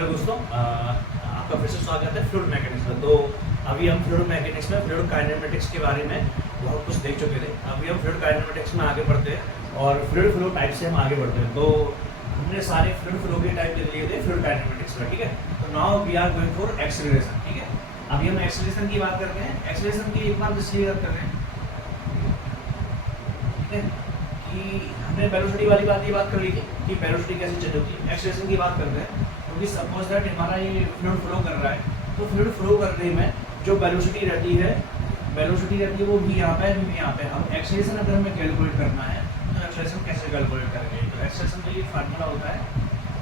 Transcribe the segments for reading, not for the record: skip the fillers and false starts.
Hello दोस्तों, आपका फिर से स्वागत है फ्लूइड मैकेनिक्स में। तो अभी हम फ्लूइड मैकेनिक्स में फ्लूइड काइनेमेटिक्स के बारे में बहुत कुछ देख चुके थे। अभी हम फ्लूइड काइनेमेटिक्स में आगे बढ़ते हैं और फ्लूइड फ्लो टाइप से हम आगे बढ़ते हैं। तो हमने सारे फ्लूइड फ्लो के टाइप ले लिए थे फ्लूइड काइनेमेटिक्स में, ठीक है। तो now we are going for acceleration, ठीक है। अभी हम एक्सेलरेशन की बात करते हैं। एक्सेलरेशन की एक बात इसलिए बात कर रहे हैं, ठीक है, कि हमने वेलोसिटी वाली बात कर ली थी कि वेलोसिटी कैसे चेंज होती है। एक्सेलरेशन की बात करते हैं क्योंकि सपोज दैट हमारा ये फ्लूइड फ्लो कर रहा है, तो फ्लूइड फ्लो करने में जो वेलोसिटी रहती है वो भी यहाँ पे भी यहाँ पे। अब एक्सेलरेशन अगर हमें कैलकुलेट करना है तो एक्सेलरेशन कैसे कैलकुलेट करेंगे? तो एक्सेलरेशन के लिए फार्मूला होता है,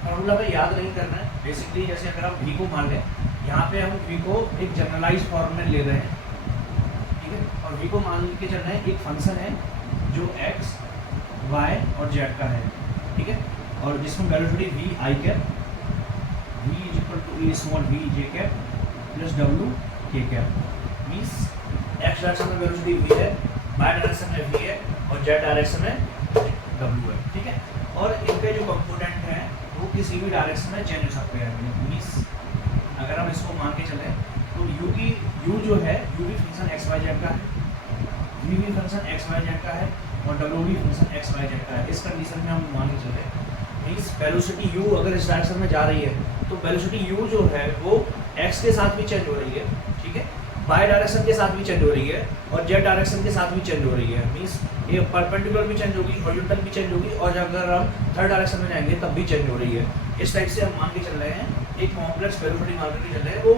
फार्मूला पे याद नहीं करना है। बेसिकली जैसे अगर हम v को मान लें, यहाँ पे हम v को एक जनरलाइज फॉर्म में ले रहे हैं, ठीक है। और v को मान के चल रहे हैं एक फंक्शन है जो x, y और z का है, ठीक है। और जिसमें velocity v i cap, v is equal to e small v j cap plus w k cap. Means x direction में वेलोसिटी v है, y डायरेक्शन में v है और z डायरेक्शन में w है, ठीक है। और इनके जो कंपोनेंट हैं वो किसी भी डायरेक्शन में चेंज हो सकते हैं। मीन्स अगर हम इसको मान के चलें तो u जो है u भी फंक्शन x y z का है, v भी फंक्शन x y z का है और w भी फंक्शन x y z का है। इस कंडीशन में हम मान के चले मीन्स वेलोसिटी u अगर इस डायरेक्शन में जा रही है तो वेलोसिटी u जो है वो x के साथ भी चेंज हो रही है, ठीक है, y डायरेक्शन के साथ भी चेंज हो रही है और z डायरेक्शन के साथ भी चेंज हो रही है। मीन्स ये परपेंडिकुलर भी चेंज होगी, हॉरिजॉन्टल भी चेंज होगी और अगर हम थर्ड डायरेक्शन में जाएंगे तब भी चेंज हो रही है। इस टाइप से हम मान के चल रहे हैं, एक कॉम्प्लेक्स वेलोसिटी मान के चल रहे हैं, वो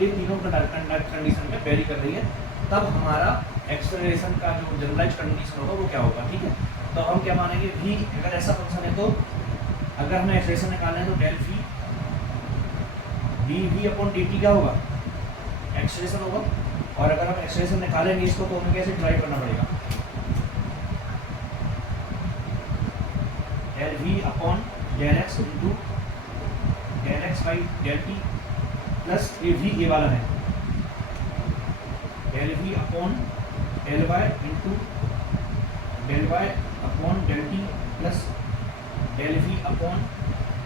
ये तीनों कंडीशन में वेरी कर रही है। तब हमारा एक्सेलरेशन का जो जनरलाइज कंडीशन होगा वो क्या होगा, ठीक है। तो हम क्या मानेंगे, v अगर ऐसा फंक्शन है तो अगर हमें एक्सेलरेशन निकालना है तो डेल v अपॉन dt क्या होगा, एक्सेलरेशन होगा। और अगर हम एक्सेलरेशन निकालेंगे इसको तो हमें कैसे ड्राइव करना पड़ेगा, del v upon del x into del x by del t plus ये v ये वाला है del v upon del y into del y upon del t plus del v upon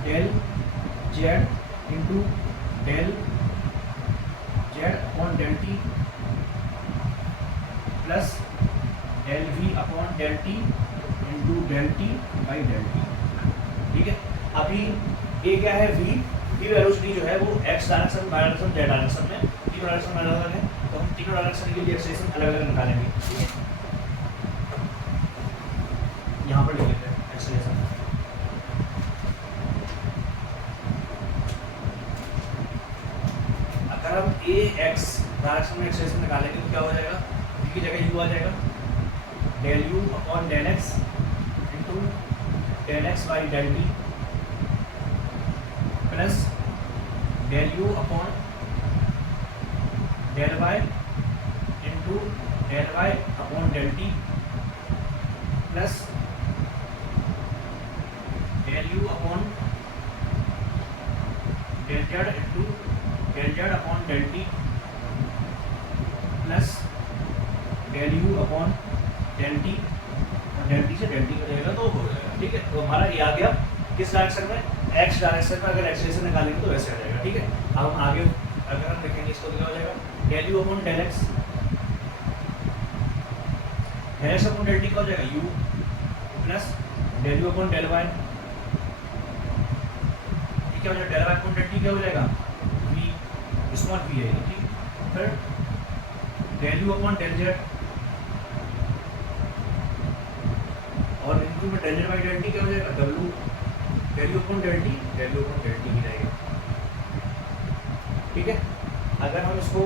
del z into del z upon del t plus del v upon del t into del t by del t, ठीक है। अभी ये क्या है, v velocity जो है वो x direction, y direction, z direction में, तीनों डायरेक्शन में अलग अलग है। तो हम तीनों डायरेक्शन के लिए एक्सेलरेशन अलग अलग निकालेंगे, ठीक है। यहाँ पर लिख लेते हैं एक्सेलरेशन। अगर हम ax डायरेक्शन में एक्सेलरेशन निकालेंगे तो क्या हो जाएगा, v की जगह u आ जाएगा, del u upon del x into del x by del t plus del u upon del y into del y upon del t plus del u upon del z into del z upon del t plus del u upon del t और del t से del t हो जाएगा तो हो जाएगा, ठीक है। तो हमारा ये आ गया किस डायरेक्शन में, x डायरेक्शन में। अगर एक्सेलरेशन निकालेंगे तो वैसे आ जाएगा, ठीक है। अब हम आगे अगर हम देखेंगे इसको तो क्या हो जाएगा, del u upon del x, del x upon del t क्या हो जाएगा, u plus del u upon del y, ठीक है, हो जाएगा del y upon del t क्या हो जाएगा, v स्मॉल v है, ठीक। फिर del u upon del z और इनटू में del z by del t क्या हो जाएगा, w del u upon del t, del u upon del t ही रहेगा, ठीक है। अगर हम इसको,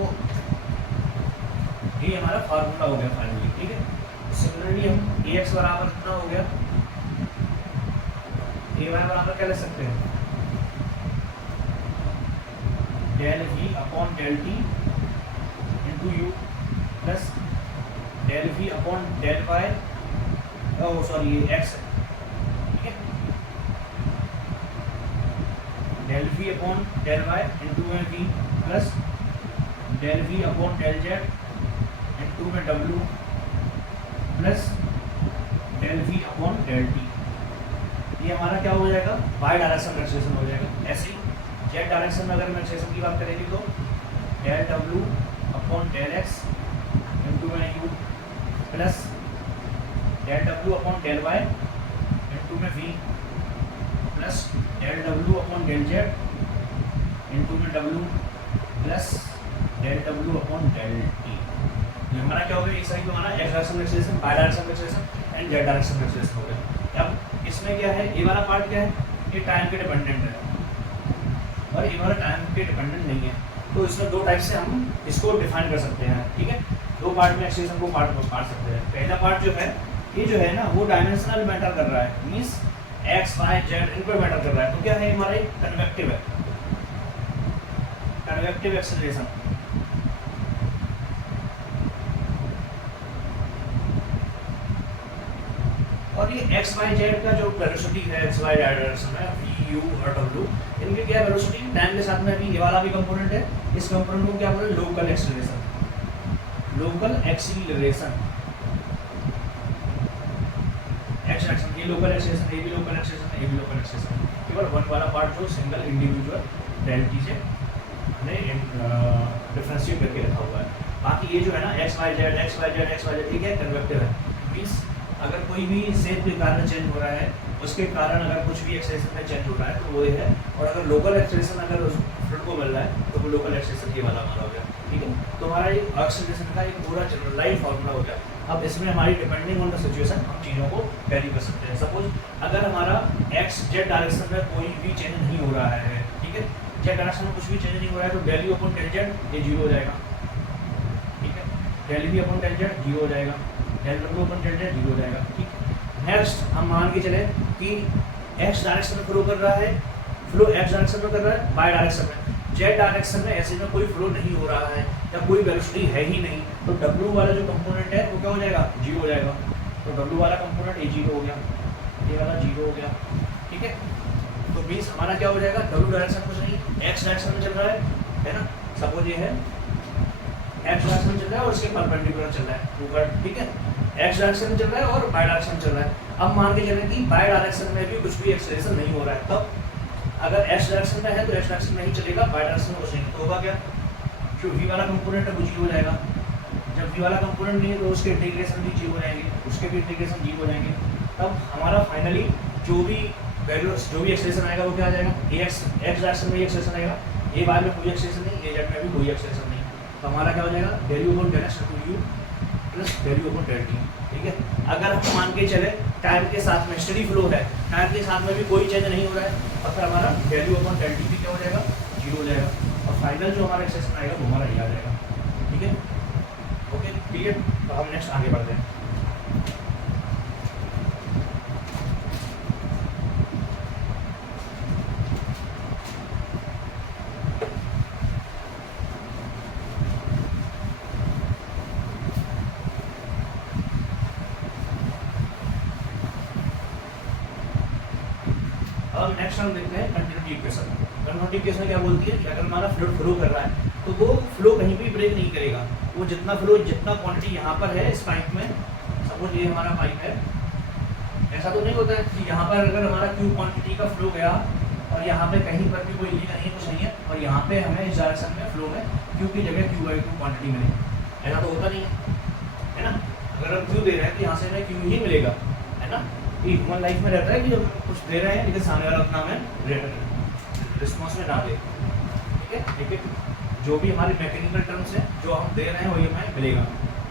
ये हमारा फार्मूला हो गया फाइनली, ठीक है। सिमिलरली हम ax बराबर कितना हो गया, ay बराबर क्या ले सकते हैं, del v upon del t into u plus del v upon del y, oh sorry ये x है, ठीक है, del v upon del y into में v plus del v upon del z into में w plus del v upon del t। ये हमारा क्या हो जाएगा, y डायरेक्शन एक्सेलरेशन हो जाएगा। ऐसे ही जेड डायरेक्शन में अगर मैं एक्सेलेरेशन की बात करेंगे तो del W upon del X into में U plus del W upon del Y into में V plus del W upon del Z into में W plus del W upon del T. हमारा क्या हो गया, इस साइड में हमारा एक्स डायरेक्शन में एक्सेलेरेशन, वाई डायरेक्शन में एक्सेलेरेशन एंड जेड डायरेक्शन में एक्सेलेरेशन हो गया। अब इसमें क्या है, ये वाला पार्ट क्या है, ये टाइम के डिपेंडेंट है और ये वाला टाइम के डिपेंडेंट नहीं है। तो इसमें दो टाइप से हम इसको डिफाइन कर सकते हैं, ठीक है। दो पार्ट में एक्सेलेरेशन को पार्ट सकते हैं। पहला पार्ट जो है, ये जो है ना वो डायमेंशनल मैटर कर रहा है, मीन्स एक्स वाई जेड इन पर मैटर कर रहा है। तो क्या है, हमारा एक कन्वेक्टिव है, कन्वेक्टिव एक्सेलरेशन। और ये एक्स वाई जेड का जो वेलोसिटी है, एक्स वाई डायरेक्शन में वी यू और डब्ल्यू, इनके क्या वेलोसिटी टाइम के साथ में अभी ये वाला भी कंपोनेंट है, इस कंपोनेंट को क्या बोलते हैं, local acceleration, local acceleration, acceleration. ये लोकल एक्सेलरेशन, ये भी लोकल एक्सेलरेशन, ये भी लोकल एक्सेलरेशन। केवल वन वाला पार्ट जो सिंगल इंडिविजुअल डेल्टी से हमने डिफरेंशिएट करके रखा हुआ है। बाकी ये जो है ना x y z x y z x y z, ठीक है, कन्वेक्टिव है। मीन्स अगर कोई भी शेप के कारण चेंज हो रहा है, उसके कारण अगर कुछ भी एक्सेलरेशन में चेंज हो रहा है तो वो ये है। और अगर लोकल एक्सेलरेशन अगर उस फ्लूइड को मिल रहा है तो वो लोकल एक्सेलरेशन ये वाला हमारा हो गया, ठीक है। तो हमारा ये एक्सेलरेशन का एक पूरा जनरलाइज फॉर्मूला हो गया। अब इसमें हमारी डिपेंडिंग ऑन द सिचुएशन हम चीज़ों को वैरी कर सकते हैं। सपोज अगर हमारा एक्स जेड डायरेक्शन में कोई भी चेंज नहीं हो रहा है, ठीक है, जेड डायरेक्शन में कुछ भी चेंज नहीं हो रहा है, तो del u upon del z ये जीरो हो जाएगा, ठीक है। Del v upon del z zero हो जाएगा, del W upon del z zero हो जाएगा, ठीक है। नेक्स्ट हम मान के चले कि एक्स डायरेक्शन में फ्लो कर रहा है, फ्लो एक्स डायरेक्शन में कर रहा है, वाई डायरेक्शन में, जेड डायरेक्शन में ऐसे में कोई फ्लो नहीं हो रहा है या कोई वेलोसिटी है ही नहीं, तो डब्ल्यू वाला जो कंपोनेंट है वो क्या हो जाएगा, जीरो हो जाएगा। तो डब्ल्यू वाला कंपोनेंट ये जीरो हो गया, ये वाला जीरो हो गया, ठीक है। तो मीन्स हमारा क्या हो जाएगा, डब्ल्यू डायरेक्शन कुछ नहीं, एक्स डायरेक्शन में चल रहा है ना, सपोज ये है एक्स डायरेक्शन में चल रहा है और इसके परपेंडिकुलर चल रहा है ऊपर, ठीक है। एक्स डायरेक्शन में चल रहा है और वाई डायरेक्शन में चल रहा है। अब मान के चलें कि वाई डायरेक्शन में भी कुछ भी एक्सेलरेशन नहीं हो रहा है, तब अगर एक्स डायरेक्शन में है तो एक्स डायरेक्शन में ही चलेगा, वाई डायरेक्शन में कुछ नहीं। तो होगा क्या, जो वी वाला कंपोनेंट है वो जीरो हो जाएगा। जब वी वाला कंपोनेंट नहीं है तो उसके इंटीग्रेशन भी जीरो हो जाएंगे, उसके भी इंटीग्रेशन जीरो हो जाएंगे। तब हमारा फाइनली जो भी एक्सेलरेशन आएगा वो क्या आ जाएगा, एक्स डायरेक्शन में एक्सेलरेशन आएगा, ए वाई में कोई एक्सेलरेशन नहीं, ए जेड में भी कोई एक्सेलरेशन नहीं। तो हमारा क्या हो जाएगा, del u upon del x to u plus del u upon del t, ठीक है। अगर हम मान के चले टाइम के साथ में स्टडी फ्लो है, टाइम के साथ में भी कोई चेंज नहीं हो रहा है, और फिर हमारा del u upon del t भी क्या हो जाएगा, जीरो हो जाएगा। और फाइनल जो हमारा एक्सेलरेशन आएगा वो हमारा ये आ जाएगा, ठीक है। ओके, ठीक है। तो हम नेक्स्ट आगे बढ़ते हैं। अब नेक्स्ट हम देखते हैं कंटिन्यूटी इक्वेशन। कंटिन्यूटी इक्वेशन क्या बोलती है कि अगर हमारा फ्लूइड फ्लो कर रहा है तो वो फ्लो कहीं भी ब्रेक नहीं करेगा। वो जितना फ्लो, जितना क्वांटिटी यहाँ पर है इस पाइप में, सपोज ये हमारा पाइप है, ऐसा तो नहीं होता है कि यहाँ पर अगर हमारा क्यू क्वांटिटी का फ्लो गया और यहाँ पे कहीं पर भी कोई लीक नहीं, कुछ नहीं है, और यहाँ पे हमें इस डायरेक्शन में फ्लो में क्यू की जगह क्यू बाई टू क्वांटिटी मिलेगी, ऐसा तो होता नहीं है ना। अगर हम क्यू दे रहे हैं तो यहाँ से हमें क्यू ही मिलेगा, है ना। ये ह्यूमन लाइफ में रहता है कि हम कुछ दे रहे हैं लेकिन सामने वाला उतना हमें रिस्पॉन्स में ना दे, ठीक है। लेकिन जो भी हमारे मैकेनिकल टर्म्स हैं, जो हम दे रहे हैं वही हमें मिलेगा।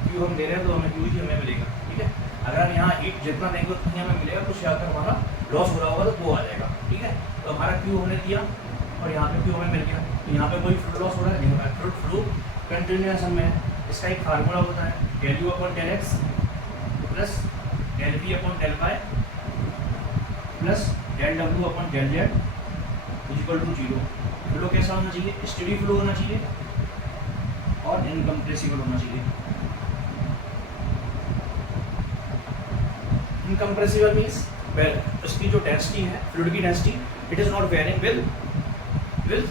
क्यू हम दे रहे हैं तो हमें क्यू ही हमें मिलेगा, ठीक है। अगर हम यहाँ हीट जितना देंगे उतना ही हमें मिलेगा, कुछ यहाँ पर हमारा लॉस हो रहा होगा तो वो आ जाएगा, ठीक है। तो हमारा क्यू हमने दिया और यहाँ पे क्यू हमें मिल गया, तो यहाँ पे कोई फ्लूइड लॉस हो रहा है, नहीं हो रहा है। फ्लूइड फ्लो कंटिन्यूएशन में है। इसका एक फार्मूला होता है del u upon del x plus del v upon del y plus del W upon del z equal to zero. Flow कैसा होना चाहिए, स्टेडी फ्लो होना चाहिए और इनकम्प्रेसिबल होना चाहिए। इनकम्प्रेसिबल मीन्स उसकी जो डेंसिटी है, फ्लूइड की density, it is not varying with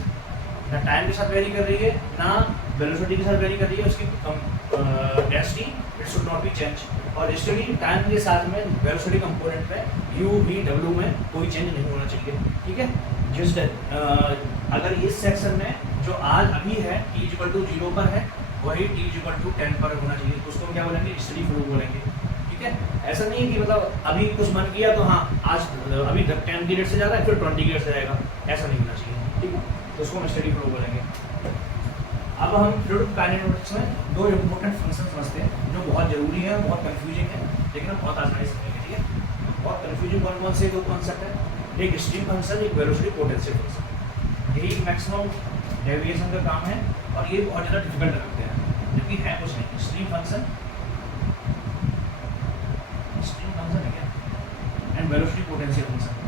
ना टाइम के साथ वेरी कर रही है, ना वेलोसिटी के साथ वेरी कर रही है। उसकी density it should not be change. और स्टडी टाइम के साथ में वेलोसिटी कंपोनेंट में यू वी डब्ल्यू में कोई चेंज नहीं होना चाहिए, ठीक है। जिस अगर इस सेक्शन में जो आज अभी है t इक्वल टू 0 पर है, वही t इक्वल टू 10 पर होना चाहिए, तो उसको क्या बोलेंगे, स्टडी फ्लो बोलेंगे। ठीक है, ऐसा नहीं है कि मतलब अभी कुछ मन किया तो हाँ आज अभी 10 की रेट से जा रहा है फिर 20 की रेट से जाएगा, ऐसा नहीं होना चाहिए। ठीक है, तो उसको हम स्टडी फ्लो बोलेंगे। अब हम फ्लूइड काइनेटिक्स में दो इम्पोर्टेंट फंक्शन समझते हैं जो बहुत जरूरी है, बहुत कंफ्यूजिंग है, लेकिन हम बहुत आसानी से समझेंगे। ठीक है, बहुत कंफ्यूजिंग कौन कौन से दो कॉन्सेप्ट है, एक स्ट्रीम फंक्शन, एक वेलोसिटी पोटेंशियल फंक्शन। यही मैक्सिमम डेविएशन का काम है और ये बहुत ज़्यादा डिफिकल्ट रखते हैं, जबकि है कुछ नहीं। स्ट्रीम फंक्शन है क्या, एंड वेलोसिटी पोटेंशियल फंक्शन।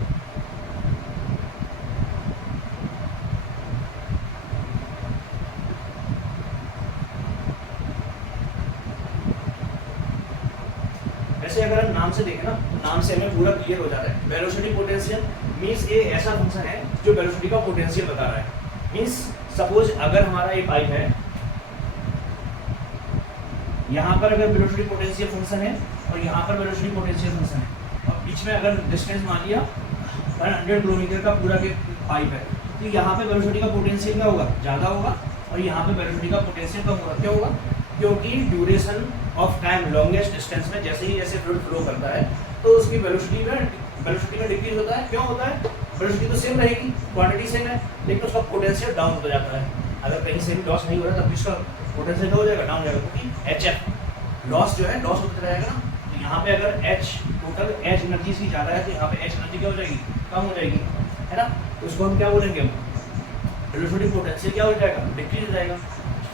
वैसे अगर हम नाम से देखें ना, नाम से हमें पूरा क्लियर हो जाता है। वेलोसिटी पोटेंशियल मींस ये ऐसा फंक्शन है जो वेलोसिटी का पोटेंशियल बता रहा है। मींस सपोज अगर हमारा ये पाइप है, यहाँ पर अगर वेलोसिटी पोटेंशियल फंक्शन है और यहाँ पर वेलोसिटी पोटेंशियल फंक्शन है, और बीच में अगर डिस्टेंस मान लिया 100 किलोमीटर का पूरा के पाइप है, तो यहाँ पे वेलोसिटी का पोटेंशियल क्या होगा, ज़्यादा होगा, और यहाँ पे वेलोसिटी का पोटेंशियल कम होगा। क्यों होगा, क्योंकि duration of time longest distance में जैसे ही जैसे फ्लूइड फ्लो करता है तो उसकी वेलोसिटी में डिक्रीज होता है। क्यों होता है, वेलोसिटी तो सेम रहेगी, क्वांटिटी सेम है, लेकिन उसका पोटेंशियल डाउन होता जाता है। अगर कहीं से भी लॉस नहीं हो रहा तब भी उसका पोटेंशियल हो जाएगा, डाउन हो जाएगा, क्योंकि HF लॉस जो है लॉस होता रहेगा ना। तो यहाँ पे अगर H टोटल H एनर्जी की ज़्यादा है तो यहाँ पे H एनर्जी क्या हो जाएगी, कम हो जाएगी, है ना। तो उसको हम क्या बोलेंगे, वेलोसिटी पोटेंशियल क्या हो जाएगा, डिक्रीज हो जाएगा।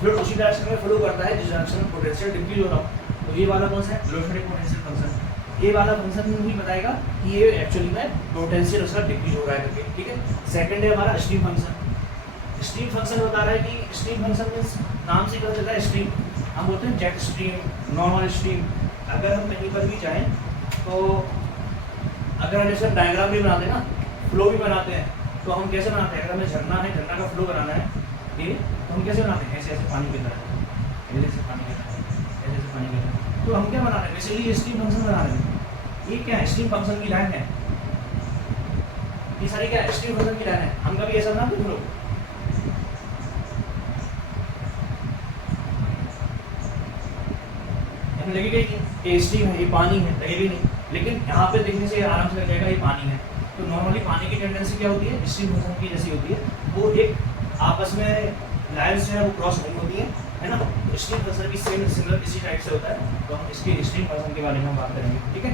फ्लूइड उसी डायरेक्शन में फ्लो करता है जिस डायरेक्शन में पोटेंशियल डिक्रीज हो रहा हो। तो ये वाला कौन सा है, वेलोसिटी पोटेंशियल फंक्शन। ये वाला फंक्शन भी बताएगा कि ये एक्चुअली में पोटेंशियल उसका डिक्रीज हो रहा है करके। ठीक है, सेकंड है हमारा स्ट्रीम फंक्शन। स्ट्रीम फंक्शन बता रहा है कि स्ट्रीम फंक्शन मीन्स नाम से पता चलता है स्ट्रीम, हम बोलते हैं जेट स्ट्रीम, नॉर्मल स्ट्रीम। अगर हम कहीं पर भी जाएँ तो अगर हम जैसे डायग्राम भी बनाते हैं ना, फ्लो भी बनाते हैं, तो हम कैसे बनाते हैं, अगर हमें झरना है, झरना का फ्लो बनाना है ये, तो हम कैसे बनाते हैं, ऐसे ऐसे पानी गिर रहा है, ऐसे पानी गिर रहा है, ऐसे पानी गिर रहा है, तो हम क्या बना रहे हैं, बेसिकली स्ट्रीम फंक्शन बना रहे हैं। ये क्या है, स्ट्रीम फंक्शन की लाइन है, ये सारी क्या है, स्ट्रीम फंक्शन की लाइन है। हम कभी ऐसा बनाते हैं, हमें लगेगा कि ये स्ट्रीम है, ये पानी है, लगेगा नहीं, लेकिन यहाँ पे देखने से आराम से लग जाएगा ये पानी है। तो नॉर्मली पानी की टेंडेंसी क्या होती है, स्ट्रीम फंक्शन की जैसी होती है, वो एक आपस में लाइन्स जो है वो क्रॉस नहीं होती है ना। तो स्ट्रीम फंक्शन भी सेम सिमिलर इसी टाइप से होता है। तो हम इसके स्ट्रीम फंक्शन के बारे में हम बात करेंगे। ठीक है,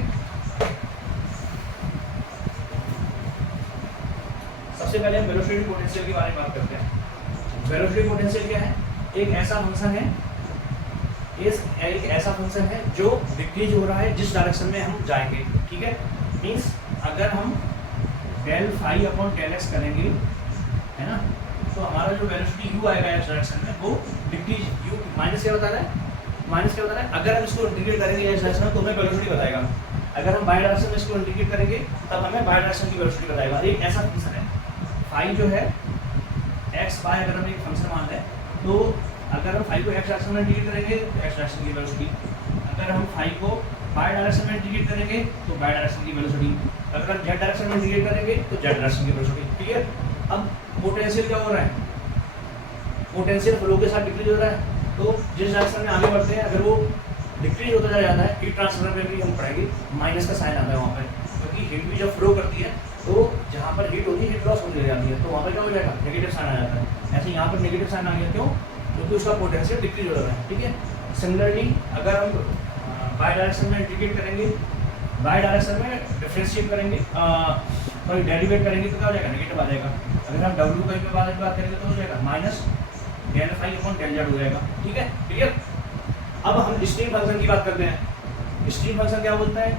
सबसे पहले हम वेलोसिटी पोटेंशियल के बारे में बात करते हैं। वेलोसिटी पोटेंशियल क्या है, एक ऐसा फंक्शन है, एक ऐसा फंक्शन है जो डिक्रीज हो रहा है जिस डायरेक्शन में हम जाएंगे। ठीक है, मीन्स अगर हम del phi upon del x करेंगे, है ना, तो हमारा जो वेलोसिटी u आएगा इस डायरेक्शन में वो डिक्रीज u माइनस क्या बता रहा है, माइनस क्या बता रहा है। अगर हम इसको इंटीग्रेट करेंगे इस डायरेक्शन में तो हमें वेलोसिटी बताएगा, अगर हम बाई डायरेक्शन में इसको इंटीग्रेट करेंगे तब हमें बाई डायरेक्शन की वेलोसिटी बताएगा। एक ऐसा फंक्शन है, फाई जो है एक्स बाय, अगर हम एक फंक्शन मान लें तो अगर हम फाई को एक्स डायरेक्शन में इंटीग्रेट करेंगे तो एक्स डायरेक्शन की वेलोसिटी, अगर हम फाई को बाय डायरेक्शन में इंटीग्रेट करेंगे तो बाय डायरेक्शन की वेलोसिटी, अगर हम जेड डायरेक्शन में इंटीग्रेट करेंगे तो जेड डायरेक्शन की वेलोसिटी। ठीक है, अब पोटेंशियल क्या हो रहा है, पोटेंशियल फ्लो के साथ डिक्रीज हो रहा है। तो जिस डायरेक्शन में आगे बढ़ते हैं अगर वो डिक्रीज होता जाता है, हीट ट्रांसफर में भी हम पढ़ेंगे माइनस का साइन आता है वहाँ पर, क्योंकि हीट भी जब फ्लो करती है तो जहाँ पर हीट होती है हीट लॉस होती जाती है, तो वहाँ पर क्या हो जाएगा, नेगेटिव साइन आ जाता है। ऐसे यहाँ पर नेगेटिव साइन आ गया, क्यों, क्योंकि उसका पोटेंशियल डिक्रीज हो रहा है। ठीक है, सिमिलरली अगर हम बाई डायरेक्शन में इंटीग्रेट करेंगे, बाई डायरेक्शन में डिफरेंशिएट करेंगे, सॉरी डेरिवेट करेंगे तो क्या हो जाएगा, नेगेटिव आ जाएगा। अगर हम डब्ल्यू का बारे में बात करेंगे तो हो जाएगा minus del phi upon del z हो जाएगा। ठीक है, क्लियर। अब हम स्ट्रीम फंक्शन की बात करते हैं। स्ट्रीम फंक्शन क्या बोलता है,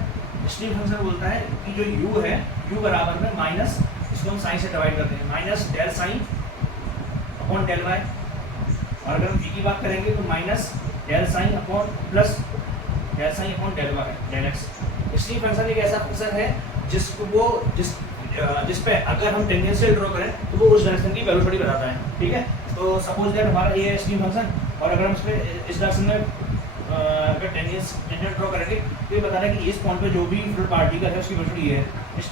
स्ट्रीम फंक्शन बोलता है कि जो u है, u बराबर में माइनस, इसको हम साइन से डिवाइड करते हैं, minus del psi upon del y, और अगर हम v की बात करेंगे तो minus del psi upon plus del psi upon del y del x. Stream function एक ऐसा फंक्शन है जिस पे अगर हम टेंजेंशियल ड्रॉ करें तो वो उस डायरेक्शन की वेलोसिटी बताता है। ठीक है, तो सपोज दैट हमारा ये है स्ट्रीम फंक्शन, और अगर हम इस पे इस डायरेक्शन में अगर टेंजेंशियल ड्रॉ करेंगे तो ये बता रहा है कि इस पॉइंट पे जो भी फ्लूइड पार्टिकल है उसकी वेलोसिटी है, इस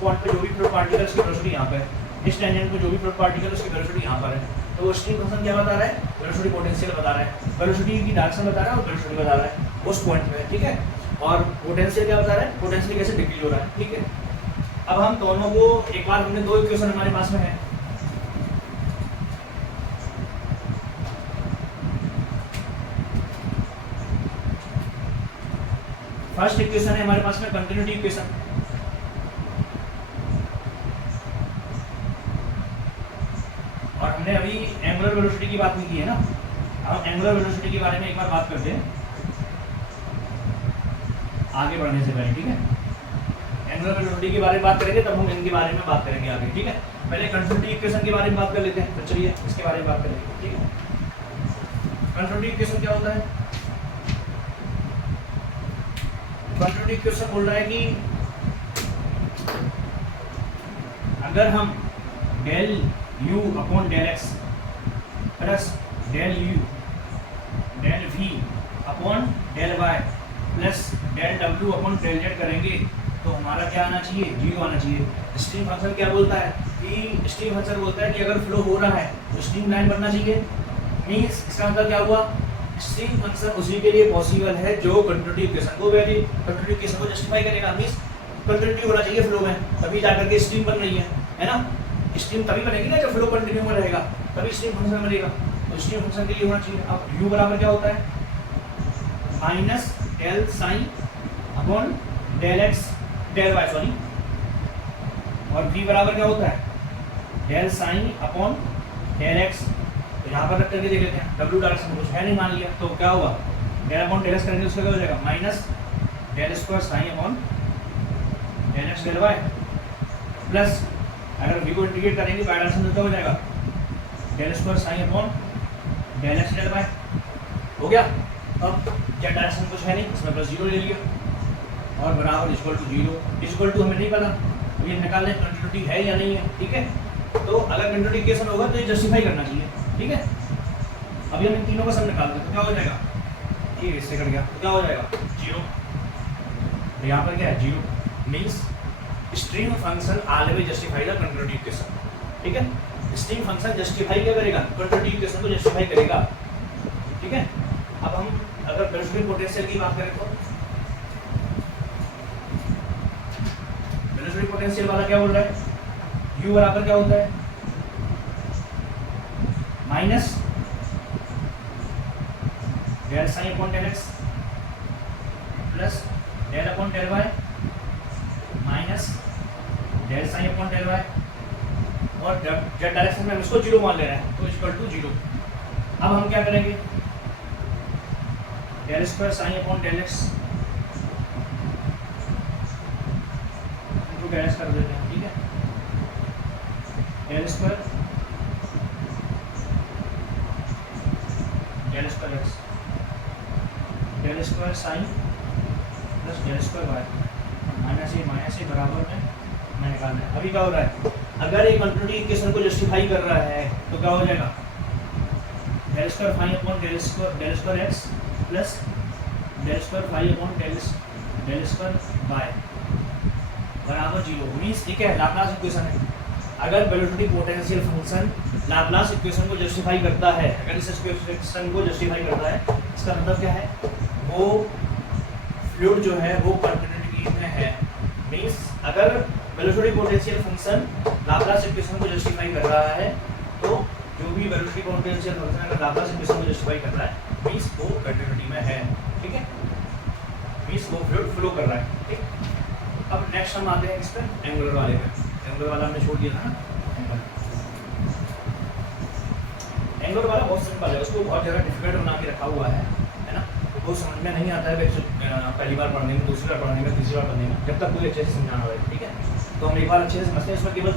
पॉइंट पे जो भी फ्लूइड पार्टिकल है उसकी वेलोसिटी यहाँ पे। इस टेंजेंट में जो भी फ्लूइड पार्टिकल है उसकी वेलोसिटी यहाँ पर है। तो वो स्ट्रीम फंक्शन क्या बता रहा है, वेलोसिटी पोटेंशियल बता रहा है, वेलोसिटी की डायरेक्शन बता रहा है और वेलोसिटी बता रहा है उस पॉइंट पे, ठीक है। और पोटेंशियल क्या बता रहा है, पोटेंशियल कैसे डिक्रीज हो रहा है, ठीक है। अब हम दोनों को एक बार हमने दो इक्वेशन हमारे पास में है, फर्स्ट इक्वेशन है हमारे पास में कंटिन्यूटी इक्वेशन, और हमने अभी एंगुलर वेलोसिटी की बात नहीं की है ना। हम एंगुलर वेलोसिटी के बारे में एक बार बात करते हैं आगे बढ़ने से पहले, ठीक है। एंगुलर वेलोसिटी के बारे में बात करेंगे तब हम इनके बारे में बात करेंगे आगे, ठीक है। पहले कंटिन्यूटी इक्वेशन के बारे में बात कर लेते हैं, तो चलिए इसके बारे में बात करेंगे, ठीक है। कंटिन्यूटी इक्वेशन क्या होता है, कंटिन्यूटी इक्वेशन बोल रहा है कि अगर हम del u upon del x plus del u del v upon del y plus del w upon del z करेंगे तो हमारा क्या आना चाहिए, 0 आना चाहिए। स्ट्रीम फंक्शन क्या बोलता है कि स्ट्रीम फंक्शन बोलता है कि अगर फ्लो हो रहा है तो स्ट्रीम लाइन बनना चाहिए। मीन्स इसका मतलब क्या हुआ, स्ट्रीम फंक्शन उसी के लिए पॉसिबल है जो कंटिन्यूटी इक्वेशन को वैल्यू कंटिन्यूटी इक्वेशन को जस्टिफाई करेगा। मीन्स कंटिन्यूटी होना चाहिए फ्लो में, तभी जाकर के स्ट्रीम बन रही है ना। स्ट्रीम तभी बनेगी ना जब फ्लो कंटिन्यू में रहेगा, तभी स्ट्रीम फंक्शन बनेगा। तो स्ट्रीम फंक्शन के लिए होना चाहिए। अब u बराबर क्या होता है, minus del psi upon del x del y sorry, और v बराबर क्या होता है, del psi upon del x. तो यहाँ पर रख करके देख लेते हैं, w डायरेक्शन कुछ है नहीं मान लिया, तो क्या होगा, डेल अपॉन डेल एक्स करेंगे उसका क्या हो जाएगा, minus del square psi upon del x del y, plus अगर v को इंटीग्रेट करेंगे बाय डायरेक्शन में क्या हो जाएगा, del square psi upon del x del y हो गया। अब जेड डायरेक्शन कुछ है नहीं, इसमें प्लस 0 ले लिया और बराबर इक्वल टू 0, इक्वल टू हमें नहीं पता, अब ये निकालने कंटिन्यूटी है या नहीं है, ठीक है। तो अगर कंटिन्यूटी इक्वेशन होगा तो ये जस्टिफाई करना चाहिए, ठीक है। अभी हम इन तीनों का सम निकाल दें तो क्या हो जाएगा, ये इससे कट गया तो क्या हो जाएगा 0, तो यहाँ पर क्या है 0। Means stream function always justify the continuity equation, ठीक है। स्ट्रीम फंक्शन जस्टिफाई क्या करेगा, कंटिन्यूटी इक्वेशन को जस्टिफाई करेगा, ठीक है। अब हम अगर वेलोसिटी पोटेंशियल की बात करें तो वेलोसिटी पोटेंशियल वाला क्या बोल रहा है, u बराबर क्या होता है, minus del psi upon del x plus del upon del y minus del psi upon del y, और जेड डायरेक्शन में हम इसको 0 मान ले रहे हैं तो इक्वल टू 0। अब हम क्या करेंगे, del square psi upon del X into del X कर देते हैं, ठीक है। Del square X del square psi plus del square Y minus A बराबर में मैं निकालना है। अभी क्या हो रहा है, अगर एक कंटिन्यूटी इक्वेशन को जस्टिफाई कर रहा है तो क्या हो जाएगा, del square phi upon del square x plus del square phi upon del square y बराबर 0। मीन्स ठीक है, लाप्लास इक्वेशन है। अगर velocity potential function Laplace equation को जस्टिफाई करता है, अगर इस इक्वेशन को जस्टिफाई करता है, इसका मतलब क्या है, वो फ्लूइड जो है वो कंटिन्यूटी में है। मीन्स अगर velocity potential function Laplace equation को जस्टिफाई कर रहा है तो जो भी वेलोसिटी पोटेंशियल फंक्शन अगर लाप्लास इक्वेशन को जस्टिफाई कर रहा है मीन्स वो कंटिन्यूटी में है, ठीक है। मीन्स वो फ्लूइड फ्लो कर रहा है, ठीक। अब नेक्स्ट हम आते हैं इस पर एंगुलर वाले पे। एंगुलर वाला हमने छोड़ दिया था ना, एंगुलर वाला बहुत सिंपल है, उसको बहुत ज़्यादा डिफिकल्ट बना के रखा हुआ है ना। वो समझ में नहीं आता है पहली बार पढ़ने में, दूसरी बार पढ़ने में, तीसरी बार पढ़ने में, जब तक कोई अच्छे से समझाना हो, ठीक है। तो हम एक बार अच्छे से समझते हैं, इसमें केवल